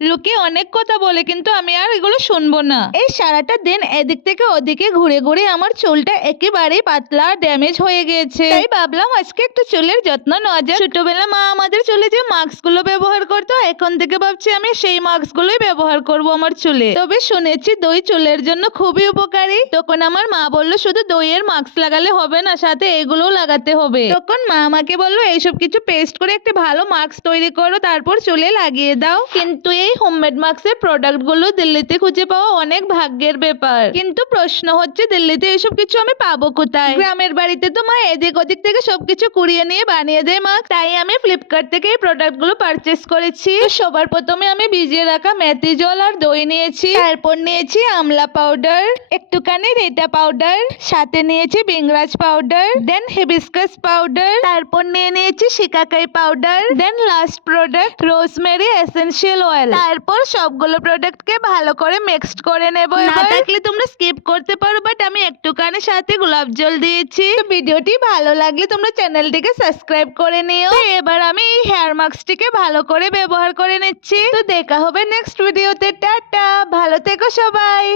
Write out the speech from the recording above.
লোকে অনেক কথা বলে কিন্তু আমি আর এগুলো শুনবো না। এই সারাটা দিন এদিক থেকে ওদিকে ঘুরে ঘুরে আমার চুলটা একেবারেই পাতলা আর ড্যামেজ হয়ে গিয়েছে। তাই ভাবলাম আজকে একটু চুলের যত্ন নেওয়া যাক। ছোটবেলা মা আমাদের চুলে যে মাস্ক গুলো ব্যবহার করতো, এখন থেকে ভাবছি আমি সেই মাস্ক গুলোই ব্যবহার করব আমার চুলে। তবে শুনেছি দই চুলের জন্য খুবই উপকারী। তখন আমার মা বললো শুধু দইয়ের মাস্ক লাগালে হবে না, সাথে এগুলোও লাগাতে হবে। তখন মা আমাকে বললো এইসব কিছু পেস্ট করে একটা ভালো মাস্ক তৈরি করো, তারপর চুলে লাগিয়ে দাও। কিন্তু এই হোমমেড মাস্কের প্রোডাক্ট গুলো দিল্লিতে খুঁজে পাওয়া অনেক ভাগ্যের ব্যাপার। কিন্তু প্রশ্ন হচ্ছে দিল্লিতে এসব কিছু আমি পাবো কোথায়? গ্রামের বাড়িতে তো মা এদিক ওদিক থেকে সবকিছু কুড়িয়ে নিয়ে বানিয়ে দেয় মাস্ক। তাই আমি ফ্লিপকার্ট থেকে এই প্রোডাক্ট গুলো পারচেস করেছি। সবার প্রথমে আমি ভিজিয়ে রাখা মেথি জল আর দই নিয়েছি, তারপর নিয়েছি আমলা পাউডার, একটুখানি রেটা পাউডার, সাথে নিয়েছি bhringraj powder, then hibiscus powder, তারপর নিয়েছি shikakai powder, then last product rosemary essential oil. তারপর সবগুলো প্রোডাক্টকে ভালো করে মিক্সড করে নেব। না থাকলে তোমরা স্কিপ করতে পারো, বাট আমি একটুখানি সাথে গোলাপ জল দিয়েছি। ভিডিওটি ভালো লাগলে তোমরা চ্যানেলটিকে সাবস্ক্রাইব করে নিও। এবার আমি এই হেয়ার মাস্কটিকে ভালো করে ব্যবহার করে নিচ্ছি। তো দেখা হবে নেক্সট ভিডিওতে। টাটা, ভালো থেকো সবাই।